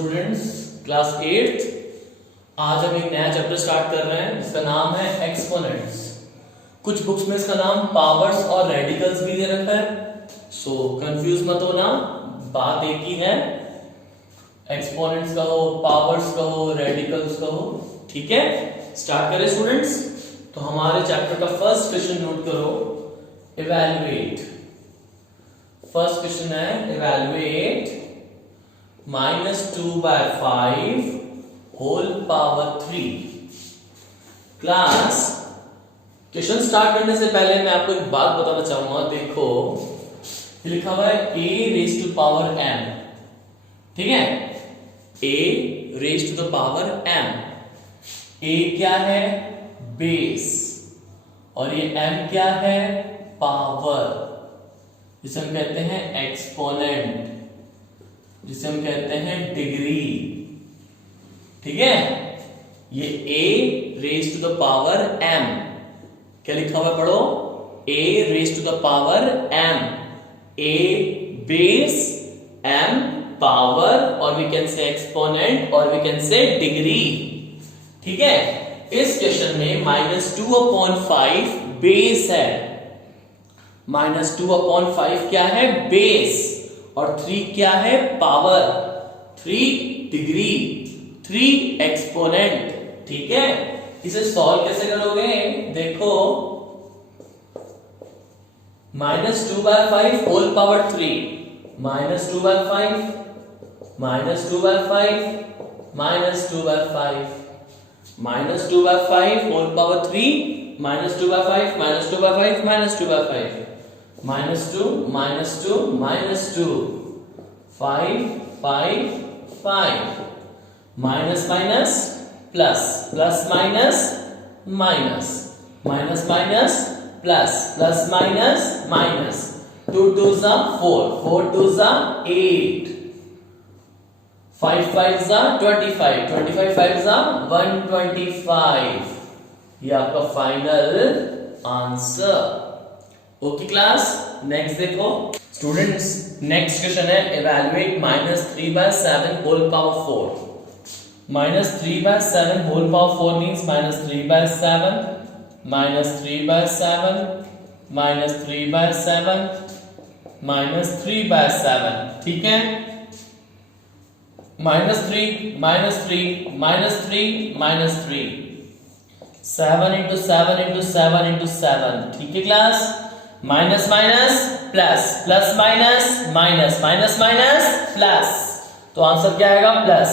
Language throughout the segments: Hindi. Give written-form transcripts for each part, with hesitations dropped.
Students, class 8th। आज हम एक नया चैप्टर स्टार्ट कर रहे हैं जिसका नाम है एक्सपोनेंट्स। कुछ बुक्स में इसका नाम पावर्स और रेडिकल्स भी दे रखा है, सो कंफ्यूज मत होना, बात एक ही है। एक्सपोनेंट्स कहो, पावर्स कहो, रेडिकल्स कहो, ठीक है। स्टार्ट करें स्टूडेंट्स। तो हमारे चैप्टर का फर्स्ट क्वेश्चन नोट करो, इवैल्यूएट। फर्स्ट क्वेश्चन है evaluate -2/5 whole power 3। Class, question start करने से पहले मैं आपको एक बात बताना चाहूंगा। देखो लिखा हुआ है a raise to power m, ठीक है। a raise to the power m। a क्या है? बेस, और ये m क्या है? पावर, जिसे हम कहते हैं एक्सपोनेंट, जिसे हम कहते हैं डिग्री, ठीक है। ये a raise to the power m, क्या लिखा हुआ है पढ़ो, a raise to the power m। a base, m power, और वी कैन से एक्सपोनेंट, और वी कैन से डिग्री, ठीक है। इस क्वेश्चन में -2/5 बेस है। -2/5 क्या है? बेस, और 3 क्या है? पावर। 3 डिग्री, 3 एक्सपोनेंट, ठीक है। इसे सॉल्व कैसे करोगे? देखो -2/5 whole power 3, -2/5, -2/5, -2/5, -2/5 whole power 3, -2/5, -2/5, -2/5, -2, -2, -2, 5, 5, 5, minus minus plus, plus minus minus, minus minus plus, plus minus minus, 2 2s are 4, 4 2s are 8, 5 5s are 25, 25 5s are 125। ये आपका final answer. Okay class, next देखो स्टूडेंट्स। नेक्स्ट क्वेश्चन है evaluate -3/7 whole power 4। -3/7 whole power 4 means -3/7, -3/7, -3/7, -3/7, ठीक है। -3, -3, -3, -3, 7 into 7 into 7 into 7, ठीक है class. Minus minus plus, plus minus minus, minus minus plus, तो आंसर क्या आएगा? Plus,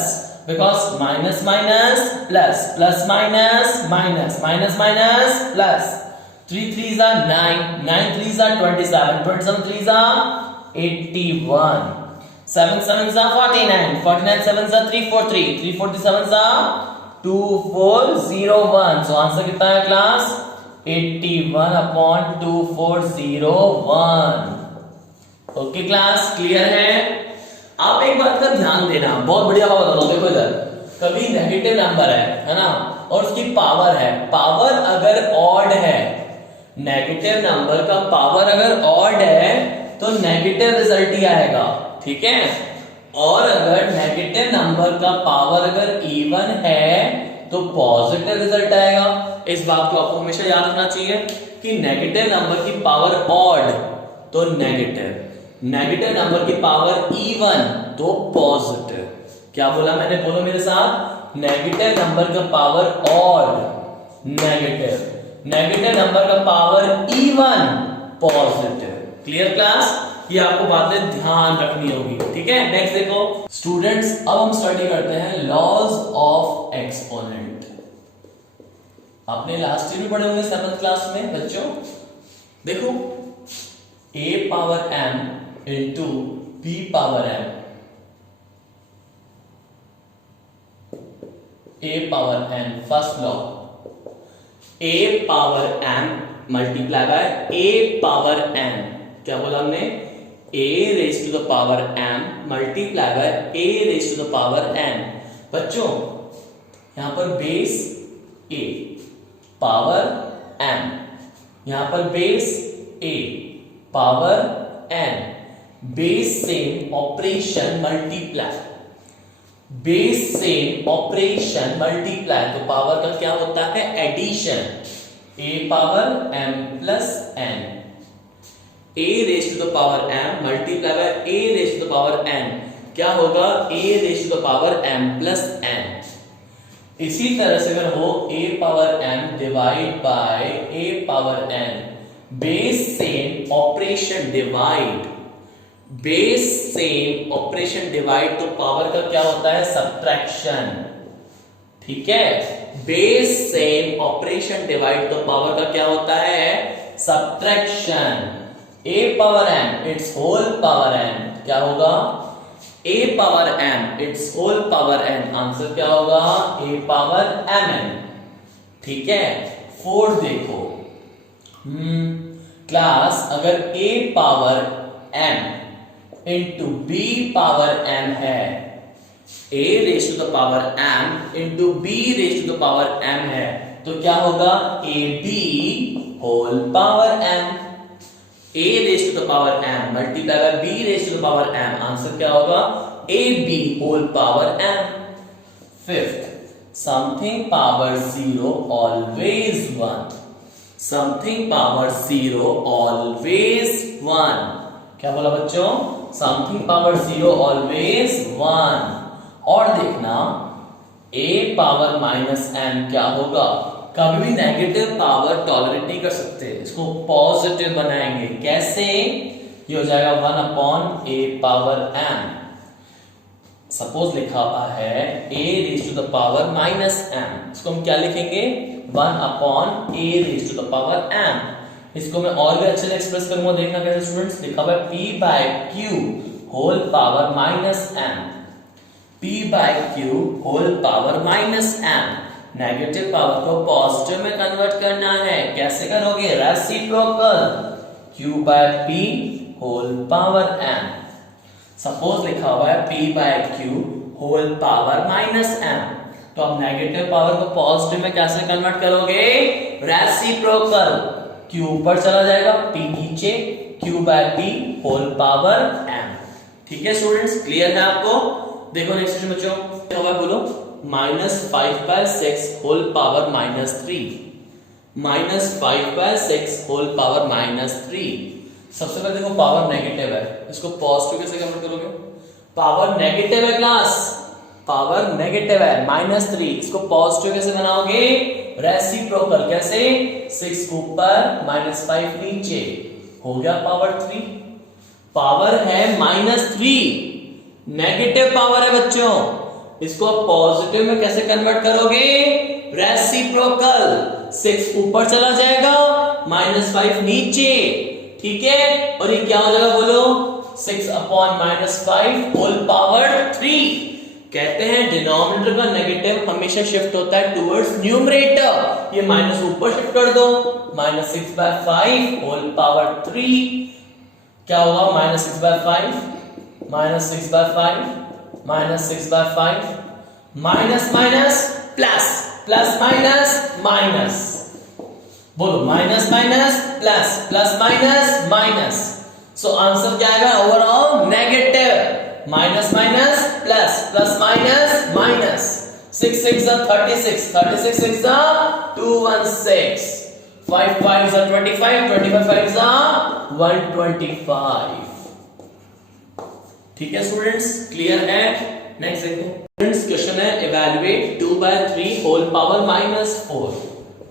because minus minus plus, plus minus minus, minus minus plus. 3 3s are 9, 9 3s are 27, 27 3s are 81, 7 7s are 49, 49 7s are 343, 347s are 2401। So answer कितना है क्लास? 81/2401। ओके क्लास, क्लियर है। आप एक बात का ध्यान देना, बहुत बढ़िया बात बताओ। देखो इधर कभी नेगेटिव नंबर है ना, और उसकी पावर है। पावर अगर ऑड है, नेगेटिव नंबर का पावर अगर ऑड है तो नेगेटिव रिजल्ट ही आएगा, ठीक है। और अगर नेगेटिव नंबर का पावर अगर इवन है तो पॉजिटिव रिजल्ट आएगा। इस बात को आपको हमेशा याद रखना चाहिए कि नेगेटिव नंबर की पावर ऑड तो नेगेटिव, नेगेटिव नंबर की पावर इवन तो पॉजिटिव। क्या बोला मैंने? बोलो मेरे साथ। नेगेटिव नंबर का power odd negative, negative number का power even positive. Clear class? ये आपको बातें ध्यान रखनी होगी, ठीक है। नेक्स्ट देखो स्टूडेंट्स, अब हम स्टडी करते हैं लॉज ऑफ एक्सपोनेंट। आपने लास्ट ईयर में पढ़े होंगे 7th क्लास में बच्चों। देखो a power m into b power m, a power n, first law, a power m multiply by a power n। क्या बोला हमने? a raise to the power m multiply by a raise to the power n। बच्चों यहां पर बेस a, पावर m, यहां पर base a, power n, base same, operation multiply. Base same operation multiply, तो पावर का क्या होता है addition, a power m plus n, a raise to the power m multiply by a raise to the power n, क्या होगा a raise to the power m plus n। इसी तरह से अगर हो a power m divide by a power n, base same operation divide, base same operation divide, तो पावर का क्या होता है सब्ट्रैक्शन, ठीक है। बेस सेम ऑपरेशन डिवाइड, तो पावर का क्या होता है subtraction. a power m its whole power n, क्या होगा a power m its whole power n, answer क्या होगा a पावर mn, ठीक है। फोर्थ देखो, क्लास अगर a power m into b power m है, a raise to the power m into b raise to the power m है, तो क्या होगा ab whole power m, a raise to the power m multiply by b raise to the power m, answer क्या होगा ab whole power m। Fifth, something power 0 always 1, something power 0 always 1, क्या बोला बच्चों समथिंग पावर 0 ऑलवेज 1। और देखना a पावर माइनस m क्या होगा, कभी भी नेगेटिव पावर टॉलरेट नहीं कर सकते, इसको पॉजिटिव बनाएंगे, कैसे, ये हो जाएगा 1 upon a power m। Suppose लिखा हुआ है a raise to the power minus m, इसको हम क्या लिखेंगे 1 upon a raise to the power m। इसको मैं और भी अच्छे से एक्सप्रेस करूंगा, देखना कैसे स्टूडेंट्स, लिखा हुआ है p by q whole power minus m, p by q whole power minus m। Negative power को पॉजिटिव में कन्वर्ट करना है, कैसे करोगे reciprocal, q by p whole power m। Suppose लिखा हुआ है p by q whole power minus m, तो अब नेगेटिव पावर को पॉजिटिव में कैसे कन्वर्ट करोगे रेसिप्रोकल, q ऊपर चला जाएगा p नीचे, q by p whole power m, ठीक है स्टूडेंट्स, क्लियर है आपको। देखो नेक्स्ट क्वेश्चन बच्चों, क्या होगा बोलो, -5/6 होल पावर -3, -5/6 होल पावर -3। सबसे पहले देखो पावर नेगेटिव है, इसको पॉजिटिव कैसे कन्वर्ट करोगे, पावर नेगेटिव है क्लास, पावर नेगेटिव है -3, इसको पॉजिटिव कैसे बनाओगे रेसिप्रोकल, कैसे 6 ऊपर -5 नीचे, हो गया पावर 3। पावर है -3, नेगेटिव पावर है बच्चों, इसको आप पॉजिटिव में कैसे कन्वर्ट करोगे रेसिप्रोकल, 6 ऊपर चला जाएगा -5 नीचे, ठीक है, और ये क्या हो जाएगा बोलो 6 अपॉन -5 होल पावर 3। कहते हैं डिनोमिनेटर का नेगेटिव हमेशा शिफ्ट होता है टुवर्ड्स न्यूमरेटर, ये माइनस ऊपर शिफ्ट कर दो, -6/5 होल पावर 3, क्या होगा -6/5 -6/5 -6/5 minus minus plus, plus minus minus, बोलो minus minus plus, plus minus minus, so answer क्या आएगा overall negative, minus minus plus, plus minus minus, 6 6 36, 36 6 216, 5 5 25, 25 5 125। ठीक है स्टूडेंट्स, क्लियर है। नेक्स्ट देखो स्टूडेंट्स, क्वेश्चन है evaluate 2/3 whole power -4,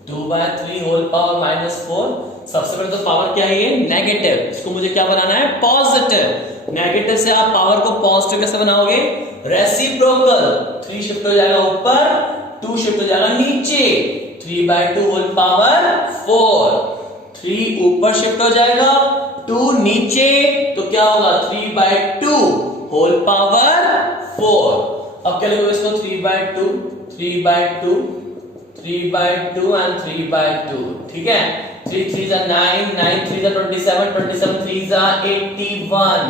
2/3 whole power -4। सबसे पहले तो पावर क्या है, ये नेगेटिव, इसको मुझे क्या बनाना है पॉजिटिव। नेगेटिव से आप पावर को पॉजिटिव कैसे बनाओगे रेसिप्रोकल, 3 शिफ्ट हो जाएगा ऊपर, 2 शिफ्ट हो जाएगा नीचे, 3/2 होल पावर 4, 3 ऊपर शिफ्ट हो जाएगा, 2 नीचे, तो क्या होगा 3/2 होल पावर 4। अब क्या लिखोगे इसको 3/2 3/2 3/2 एंड 3/2, ठीक है। 3 3 9, 9 3 27, 27 3 81,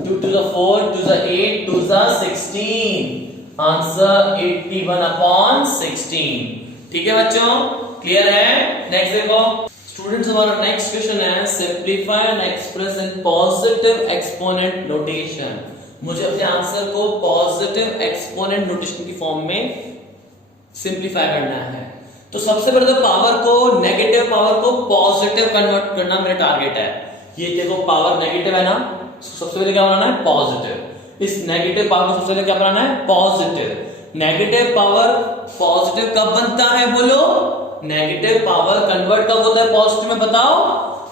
2 2 4, 2 8, 2 16, आंसर 81/16। ठीक है बच्चों, क्लियर है। नेक्स्ट देखो स्टूडेंट्स, हमारा नेक्स्ट क्वेश्चन है simplify and express in positive exponent notation. मुझे अपने आंसर को पॉजिटिव एक्सपोनेंट नोटेशन की फॉर्म में सिंप्लीफाई करना है। तो सबसे पहले तो पावर को, नेगेटिव पावर को पॉजिटिव कन्वर्ट करना मेरा टारगेट है। ये देखो पावर नेगेटिव है ना, सबसे पहले क्या बनाना है, पॉजिटिव। इस नेगेटिव पावर को सबसे पहले क्या बनाना है, पॉजिटिव। नेगेटिव पावर पॉजिटिव कब बनता है बोलो, नेगेटिव पावर कन्वर्ट कब होता है पॉजिटिव में बताओ,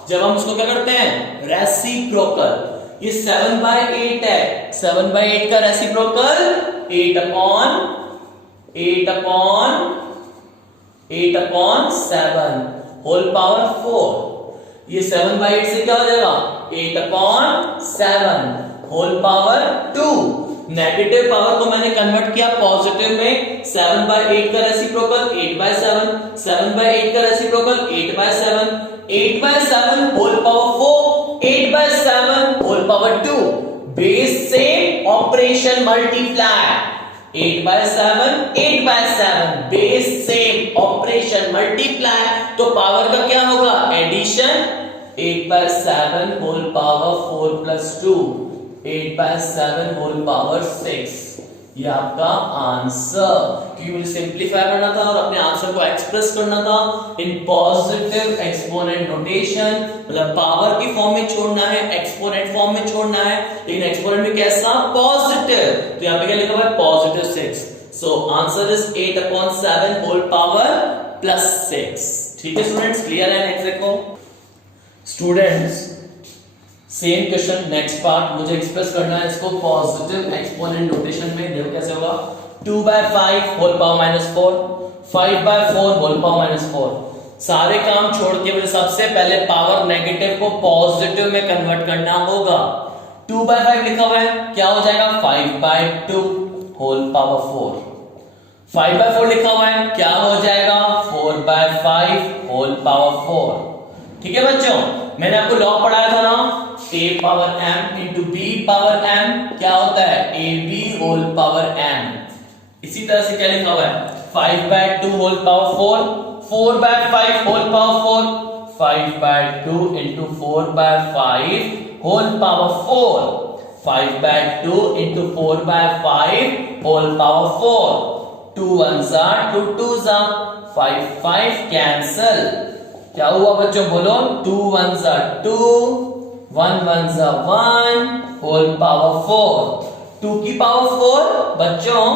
जब हम उसको क्या करते हैं, रेसिप्रोकल। ये 7/8 है, 7/8 का रेसिप्रोकल 8/7 होल पावर 4। ये 7/8 से क्या हो जाएगा, 8/7 होल पावर 2। नेगेटिव पावर को मैंने कन्वर्ट किया पॉजिटिव में, 7/8 का रेसिप्रोकल 8/7, 7/8 का reciprocal 8/7, 8/7 whole power 4, 8/7 whole power 2। Base same operation multiply, 8/7, 8/7 base same operation multiply, तो पावर का क्या होगा, addition. 8/7 whole power 4 plus 2, 8/7 whole power 6। ये आपका आंसर, क्योंकि मुझे सिंप्लीफाई करना था और अपने आंसर को एक्सप्रेस करना था इन पॉजिटिव एक्सपोनेंट नोटेशन, मतलब पावर की फॉर्म में छोड़ना है, एक्सपोनेंट फॉर्म में छोड़ना है, लेकिन एक्सपोनेंट में कैसा, पॉजिटिव। तो यहां पे क्या लिखा हुआ है, positive 6। So answer is 8/7 whole power plus 6। ठीक है स्टूडेंट्स, क्लियर है। नेक्स्ट देखो students, same question next part मुझे एक्सप्रेस करना है इसको पॉजिटिव एक्सपोनेंट नोटेशन में। देखो कैसे होगा, 2/5 होल पावर -4, 5/4 होल पावर -4। सारे काम छोड़ के मुझे सबसे पहले पावर नेगेटिव को पॉजिटिव में कन्वर्ट करना होगा। 2/5 लिखा हुआ है, क्या हो जाएगा, 5/2 होल पावर 4। 5/4 लिखा हुआ है, क्या हो जाएगा, 4/5 होल पावर 4। ठीक है बच्चों, मैंने आपको लॉ पढ़ाया था ना, a power m into b power m क्या होता है, ab होल पावर m। इसी तरह से क्या लिखा हुआ है, 5/2 whole power 4, 4/5 whole power 4, 5/2 into 4/5 whole power 4, 5/2 into 4/5 whole power 4। 2 1s are 2 2s are 5 cancel. क्या हुआ बच्चों बोलो, 2 1s are 2, 1 1s are 1 whole power 4। 2 की पावर 4 बच्चों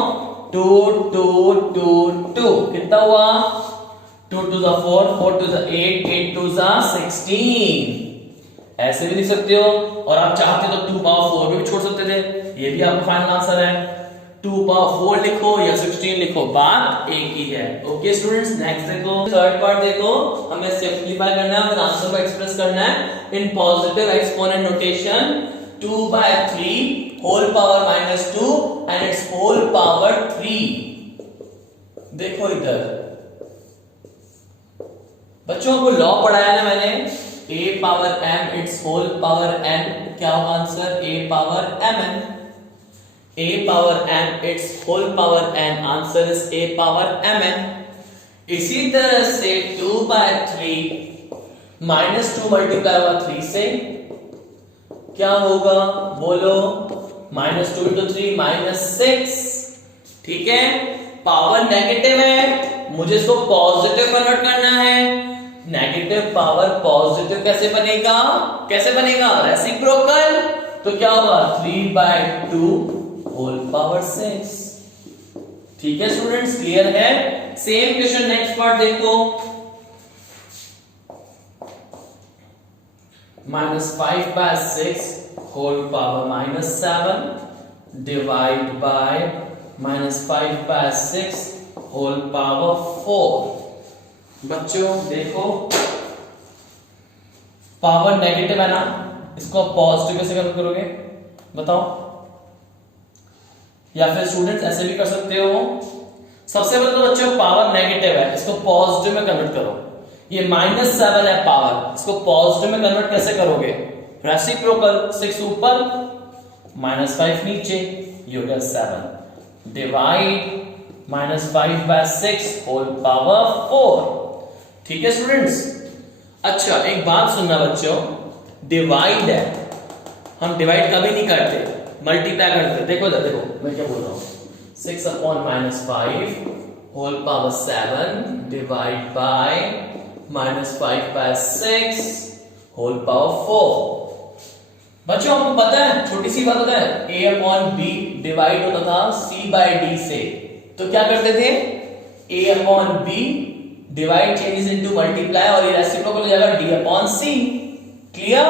2 2 2 2 कितना हुआ, 2 2s are 4, 4 2s are 8, 8 2s are 16। ऐसे भी लिख सकते हो, और आप चाहते तो 2 पावर 4 भी छोड़ सकते थे, ये भी आपका फाइनल आंसर है। 2 पावर 4 लिखो या 16 लिखो, बात एक ही है। ओके स्टूडेंट्स, नेक्स्ट देखो थर्ड पार्ट देखो, हमें सिंपलीफाई करना है और आंसर को एक्सप्रेस करना है in positive exponent notation. 2/3 whole power -2 and its whole power 3। देखो इधर बच्चों को लॉ पढ़ाया है मैंने, a power m its whole power n, क्या होगा answer, a power mn। a power m its whole power n, answer is a power mn। इसी तरह से 2/3 -2 मल्टीप्लाई होगा 3 से, क्या होगा बोलो, -2 इंटू 3 -6। ठीक है, पावर नेगेटिव है, मुझे इसको पॉजिटिव कन्वर्ट करना है। नेगेटिव पावर पॉजिटिव कैसे बनेगा, कैसे बनेगा, रेसिप्रोकल। तो क्या होगा, 3/2 होल पावर 6। ठीक है स्टूडेंट्स, क्लियर है। सेम क्वेश्चन नेक्स्ट पार्ट देखो, -5/6 whole power -7 divide by -5/6 whole power 4। बच्चों देखो पावर नेगेटिव है ना, इसको पॉजिटिव कैसे कन्वर्ट करोगे बताओ, या फिर स्टूडेंट्स ऐसे भी कर सकते हो। सबसे पहले तो बच्चों पावर नेगेटिव है, इसको पॉजिटिव में कन्वर्ट करो। ये -7 है पावर, इसको पॉजिटिव में कन्वर्ट कैसे करोगे, रेसिप्रोकल, 6 ऊपर -5 नीचे, ये हो गया 7 डिवाइड -5/6 होल पावर 4। ठीक है स्टूडेंट्स। अच्छा एक बात सुनना बच्चों, डिवाइड है, हम डिवाइड कभी नहीं करते, मल्टीप्लाई कर देते, देखो इधर देखो मैं क्या बोल रहा हूँ, 6 upon -5 whole power 7 divide by -5/6 whole power 4। बच्चों आपको पता है, छोटी सी बात होता है, a अपॉन b डिवाइड होता था c बाय d से, तो क्या करते थे, a upon b divide changes into multiply और ये रेसिप्रोकल हो जाएगा d upon c। Clear?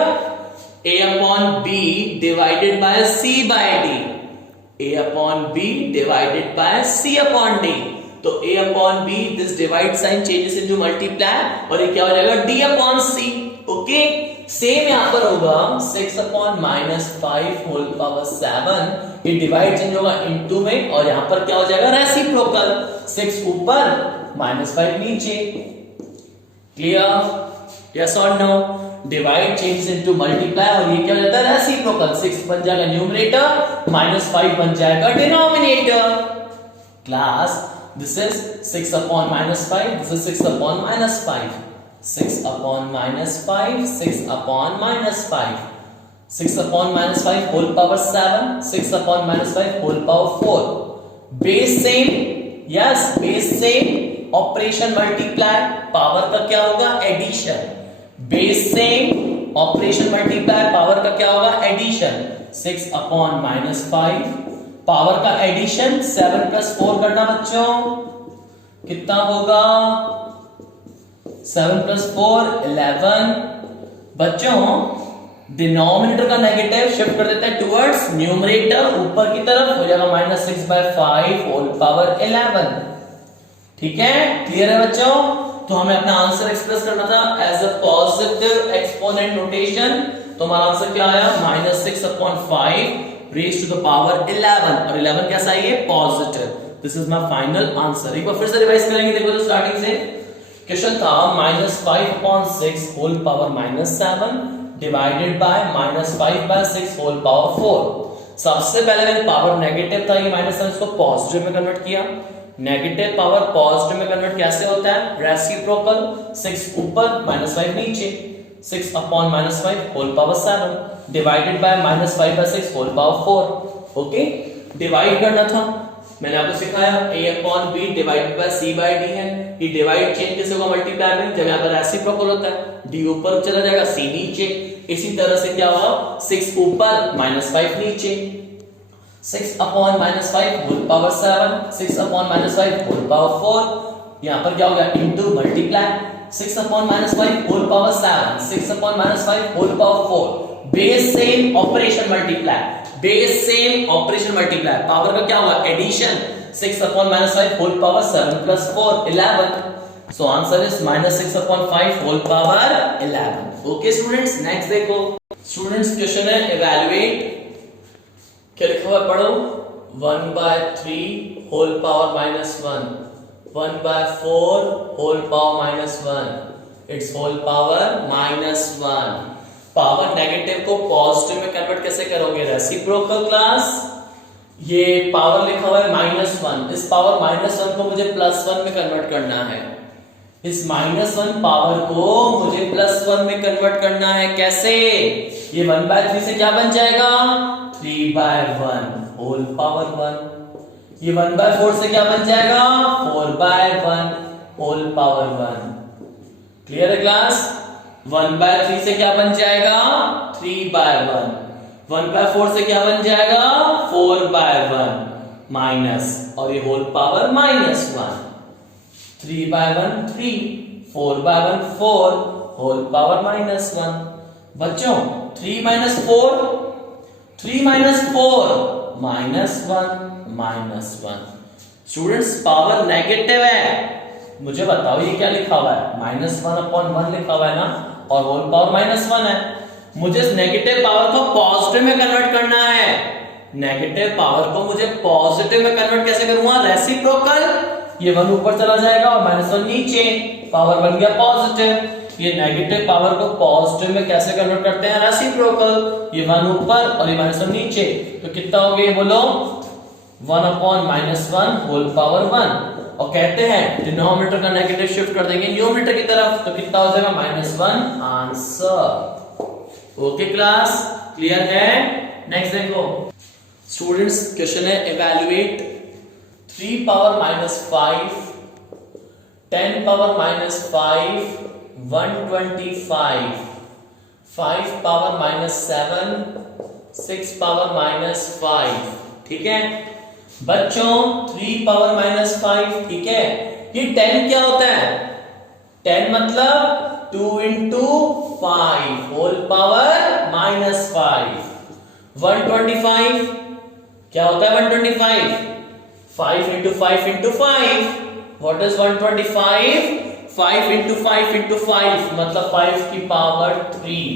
a upon b divided by c by d, a upon b divided by c upon d, तो a upon b this divide sign changes into multiply और ये क्या हो जाएगा d upon c। Okay, same यहां पर होगा 6 अपॉन -5 होल पावर 7, ये डिवाइड चेंज होगा इनटू में और यहां पर क्या हो जाएगा, रेसिप्रोकल, 6 ऊपर -5 नीचे। क्लियर? यस और no? Divide changes into multiply और ये क्या हो जाता है, रेसिप्रोकल, 6 बन जाएगा न्यूमरेटर, -5 बन जाएगा denominator. Class, this is 6 upon -5, this is 6 upon -5, 6 upon -5, 6 upon -5, 6 upon -5 whole power 7, 6 upon -5 whole power 4. Base same, yes, base same, operation multiply, power का क्या होगा, addition. Base same, operation multiply, power का क्या होगा, एडिशन। 6 upon -5, पावर का एडिशन, 7 + 4 करना बच्चों, कितना होगा, 7 + 4 11। बच्चों डिनोमिनेटर का नेगेटिव शिफ्ट कर देते हैं टुवर्ड्स न्यूमरेटर, ऊपर की तरफ हो जाएगा -6/5 होल पावर 11। ठीक है, क्लियर है बच्चों? तो हमें अपना आंसर एक्सप्रेस करना था as a positive exponent notation, तो हमारा आंसर क्या आया, -6/5 रेज़ टू द पावर 11 और 11 कैसा है, ये positive. This is my final answer. एक बार फिर से रिवाइज करेंगे, देखो तो स्टार्टिंग से क्वेश्चन था -5/6 whole power -7 divided by -5/6 whole power 4। सबसे पहले मैंने पावर नेगेटिव था, ये -7 इसको पॉजिटिव में कन्वर्ट किया। नेगेटिव पावर पॉजिटिव में कन्वर्ट कैसे होता है, रेसिप्रोकल, 6 ऊपर -5 नीचे, 6 upon -5 whole power 7 divided by -5/6 whole power 4। Okay, divide करना था, मैंने आपको सिखाया a upon b divided by c by d है। ये डिवाइड चेंज कैसे होगा, मल्टीप्लाई में, जब यहां पर रेसिप्रोकल होता है d ऊपर चला जाएगा c नीचे। इसी तरह से क्या होगा, 6 ऊपर -5 नीचे, 6 upon -5 whole power 7, 6 upon -5 whole power 4, यहां पर क्या हो गया, into multiply, 6 upon -5 whole power 7, 6 upon -5 whole power 4। Base same, operation multiply, base same, operation multiply, power का क्या होगा, addition, 6 upon -5 whole power 7 + 4 11। So answer is -6/5 whole power 11। Okay students, next देखो स्टूडेंट्स, क्वेश्चन है इवैल्यूएट, क्या लिखा हुआ है पढ़ो, 1/3 whole power -1, 1/4 whole power -1, it's whole power -1। Power negative को पॉजिटिव में कन्वर्ट कैसे करोगे, रेसिप्रोकल क्लास। ये पावर लिखा हुआ है -1, इस पावर -1 को मुझे +1 में कन्वर्ट करना है, इस -1 पावर को मुझे +1 में कन्वर्ट करना है। कैसे, ये 1/3 से क्या बन जाएगा, 3/1 होल पावर 1। ये 1/4 से क्या बन जाएगा, 4/1 होल पावर 1। क्लियर है क्लास? 1/3 से क्या बन जाएगा, 3/1, 1/4 से क्या बन जाएगा, 4/1 माइनस, और ये होल पावर -1, 3/1 3, 4/1 4 होल पावर -1। बच्चों 3 - 4 -1 -1। स्टूडेंट्स पावर नेगेटिव है, मुझे बताओ ये क्या लिखा हुआ है, -1/1 लिखा हुआ है ना, और होल पावर -1 है। मुझे इस नेगेटिव पावर को पॉजिटिव में कन्वर्ट करना है, नेगेटिव पावर को मुझे पॉजिटिव में कन्वर्ट कैसे करूंगा, रेसिप्रोकल, ये 1 ऊपर चला जाएगा और -1 नीचे, पावर बन गया पॉजिटिव। ये नेगेटिव पावर को पॉजिटिव में कैसे कन्वर्ट करते हैं, रेसिप्रोकल, ये 1 ऊपर और ये -1 नीचे, तो कितना हो गया बोलो, 1/-1 होल पावर 1। और कहते हैं डिनोमिनेटर का नेगेटिव शिफ्ट कर देंगे न्यूमरेटर की तरफ, तो कितना हो जाएगा, -1 आंसर। ओके क्लास, क्लियर है? नेक्स्ट देखो स्टूडेंट्स क्वेश्चन है evaluate 3 power minus 5, 10 power minus 5, 125, 5 power minus 7, 6 power minus 5। ठीक है बच्चों, 3 पावर माइनस 5, ठीक है। ये 10 क्या होता है? 10 मतलब 2 इंटू 5 होल पावर माइनस 5। 125 क्या होता है? 125 5 into 5 into 5। What is 125? 5 into 5 into 5 मतलब 5 की पावर 3।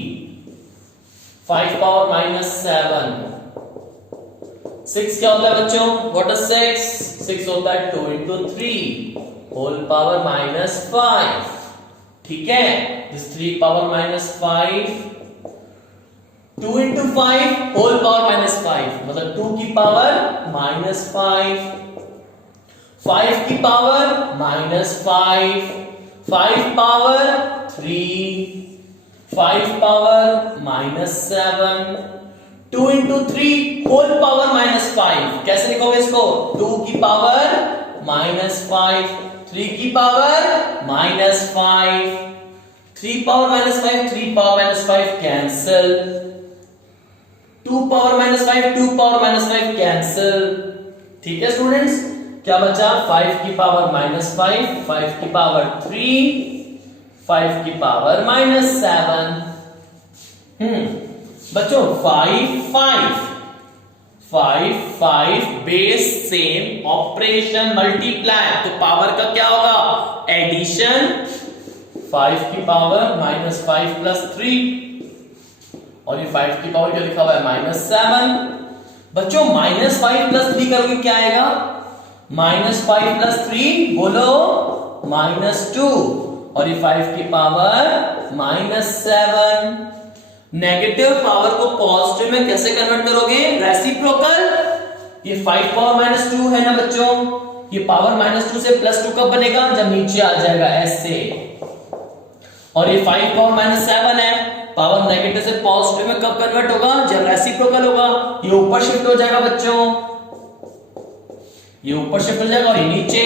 5 power minus 7। 6 क्या होता है बच्चों? What is 6? 6 होता है 2 इंटू 3 होल पावर माइनस 5। ठीक है, this 3 power minus 5, 2 into 5 whole power minus 5 मतलब 2 की पावर माइनस 5, 5 की power minus 5, 5 power 3, 5 power minus 7, 2 into 3 whole power minus 5। कैसे लिखोगे इसको? 2 की पावर माइनस 5, 3 की power minus 5, 3 power minus 5, 3 power minus 5 cancel, 2 power minus 5, 2 power minus 5 cancel. ठीक है स्टूडेंट्स, क्या बचा? 5 की पावर माइनस 5, 5 की पावर 3, 5 की पावर माइनस 7। बच्चों 5 5 5 5 बेस सेम ऑपरेशन मल्टीप्लाई, तो पावर का क्या होगा? एडिशन। 5 की पावर माइनस 5 प्लस 3 और ये 5 की पावर क्या लिखा हुआ है? माइनस 7। बच्चों माइनस 5 प्लस 3 करोगे क्या आएगा? माइनस 5 प्लस 3 बोलो माइनस 2 और ये 5 की पावर माइनस 7। नेगेटिव पावर को पॉजिटिव में कैसे कन्वर्ट करोगे? रेसिप्रोकल। ये 5 पावर माइनस 2 है ना बच्चों, ये पावर माइनस 2 से प्लस 2 कब बनेगा? जब नीचे आ जाएगा ऐसे। और ये 5 पावर माइनस 7 है, पावर नेगेटिव से पॉजिटिव में कब कन्वर्ट होगा? जब रेसिप्रोकल होगा। ये ऊपर शिफ्ट हो जाएगा बच्चों, ये ऊपर शिफ्ट हो जाएगा और ये नीचे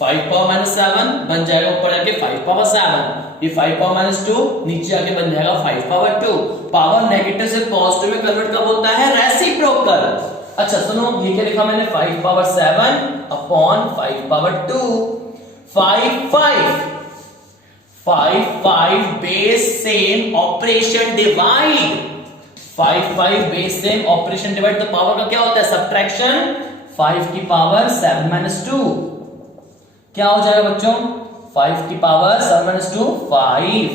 5 पावर माइनस 7 बन जाएगा ऊपर जाके 5 पावर 7। ये 5 पावर माइनस 2 नीचे आके बन जाएगा 5 पावर 2। पावर नेगेटिव से पॉजिटिव में कन्वर्ट कब होता है? रेसिप्रोकल। अच्छा सुनो, ये क्या लिखा मैंने? 5 power 7 upon 5 power 2। 5 5 5 5 base same operation divide. 5 5 base same operation divide, तो पावर का क्या होता है? सब्ट्रैक्शन। 5 की पावर 7 माइनस 2 क्या हो जाएगा बच्चों? 5 की पावर 7 माइनस 2 5,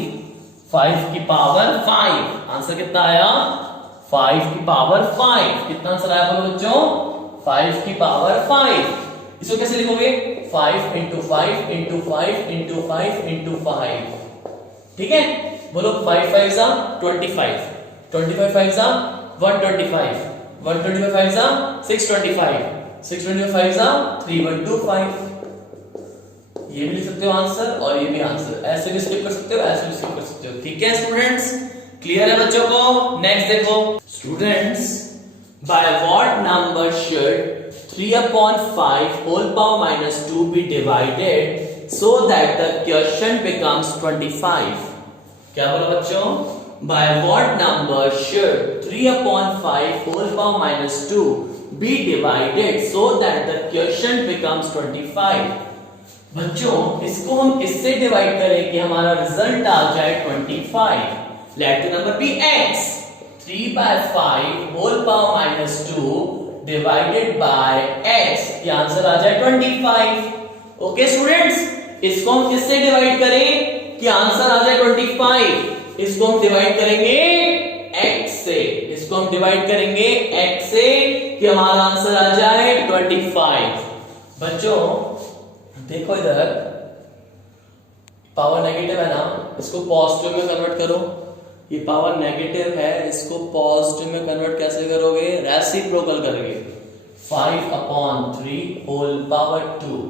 5 की पावर 5। आंसर कितना आया? 5 की पावर 5। कितना आंसर आया बोलो बच्चों? 5 की पावर 5। इसको कैसे लिखोगे? 5 इंटू 5 इंटू 5 इंटू 5 इंटू 5। ठीक है, बोलो 5 5 जा 25, 25 5 जा 125, 125 5 जा 625, 625 जा 3125। ये भी लिख सकते हो आंसर और ये भी आंसर, ऐसे भी स्किप कर सकते हो, ऐसे भी स्किप कर सकते हो। ठीक है स्टूडेंट्स, क्लियर है बच्चों को? नेक्स्ट देखो students, by what number should 3 upon 5 whole power minus 2 be divided so that the quotient becomes 25? क्या बोलो बच्चों? By what number should 3 upon 5 whole power minus 2 be divided so that the quotient becomes 25? बच्चों इसको हम किससे डिवाइड करें कि हमारा रिजल्ट आ जाए 25? Let the number be x। 3 by 5 whole power minus 2 divided by x, ये आंसर आ जाए 25। ओके स्टूडेंट्स, इसको हम किससे डिवाइड करें कि आंसर आ जाए 25? इसको हम डिवाइड करेंगे x से, इसको हम डिवाइड करेंगे x से कि हमारा आंसर आ जाए 25। बच्चों देखो इधर पावर नेगेटिव है ना, इसको पॉजिटिव में कन्वर्ट करो। ये पावर नेगेटिव है, इसको पॉजिटिव में कन्वर्ट कैसे करोगे? रेसिप्रोकल करोगे। 5 upon 3 whole power 2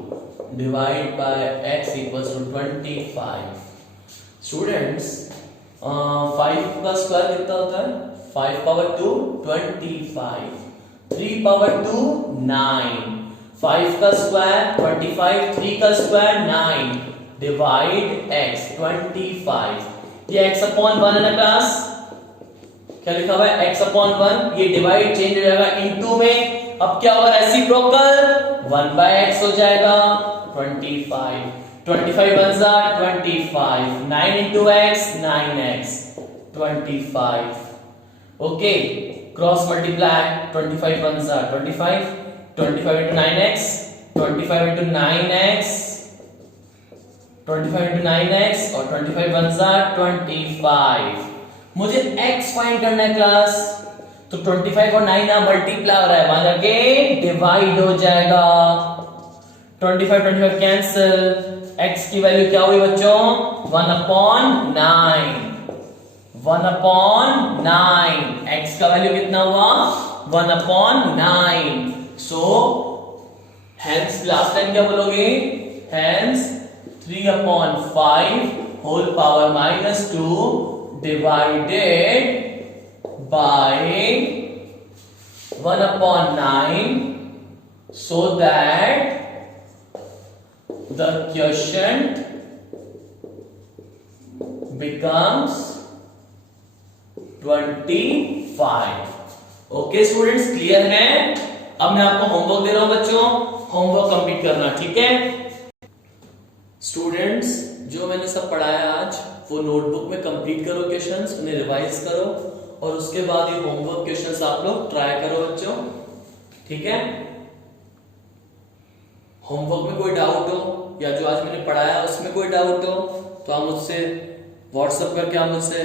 divide by x equals to 25। Students 5 का स्क्वायर कितना होता है? 5 पावर 2 25। 3 पावर 2 9, 5 का स्क्वायर 25, 3 का स्क्वायर 9, डिवाइड x 25, ये x अपॉन 1 है ना क्लास, क्या लिखा हुआ है x अपॉन 1, ये डिवाइड चेंज हो जाएगा इनटू में, अब क्या होगा रेसिप्रोकल 1 बाय x हो जाएगा 25, 25 1 जा 25, 9 into x 9x 25, okay cross multiply 25 1 जा 25, 25 into 9x 25 into 9x 25 into 9x और 25 1 जा 25, मुझे x फाइंड करना है क्लास, तो 25 और 9 ना मल्टीप्लाई हो रहा है, वहां जाके डिवाइड हो जाएगा, 25 25 कैंसिल, x की वैल्यू क्या हुई बच्चों 1/9, 1/9, x का वैल्यू कितना हुआ 1/9, सो हेंस लास्ट टाइम क्या बोलोगे, hence 3/5 whole power -2 divided by 1/9, so that the quotient becomes 25. Okay students, clear है? अब मैं आपको होमवर्क दे रहा हूं बच्चों, होमवर्क कंप्लीट करना, ठीक है स्टूडेंट्स? जो मैंने सब पढ़ाया आज वो नोटबुक में कंप्लीट करो क्वेश्चंस, उन्हें रिवाइज करो और उसके बाद ये होमवर्क क्वेश्चंस आप लोग ट्राई करो बच्चों, ठीक है? होमवर्क में कोई डाउट हो या जो आज मैंने पढ़ाया उसमें कोई डाउट हो तो आप मुझसे व्हाट्सएप करके आप मुझसे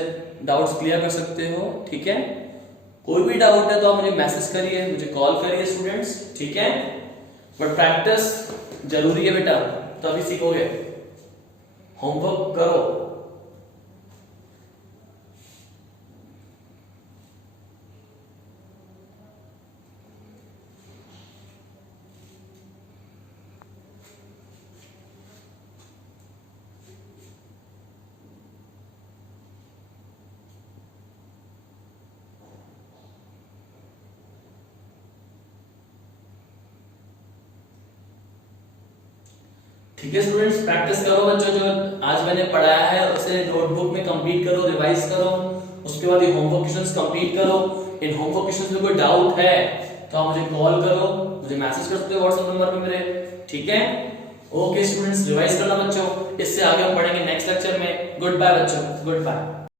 डाउट्स क्लियर कर सकते हो, ठीक है? कोई भी डाउट है तो आप मुझे मैसेज करिए, मुझे कॉल करिए स्टूडेंट्स, ठीक है? बट प्रैक्टिस जरूरी है बेटा, तभी सीखोगे, होमवर्क करो। ठीक है स्टूडेंट्स, प्रैक्टिस करो बच्चों, जो आज मैंने पढ़ाया है उसे नोटबुक में कंप्लीट करो, रिवाइज करो, उसके बाद ये होमवर्क क्वेश्चंस कंप्लीट करो। इन होमवर्क क्वेश्चंस में कोई डाउट है तो आप मुझे कॉल करो, मुझे मैसेज कर सकते हो व्हाट्सएप नंबर पे मेरे, ठीक है? ओके स्टूडेंट्स, रिवाइज करना बच्चों, इससे आगे हम पढ़ेंगे नेक्स्ट लेक्चर में। गुड बाय बच्चों, गुड बाय।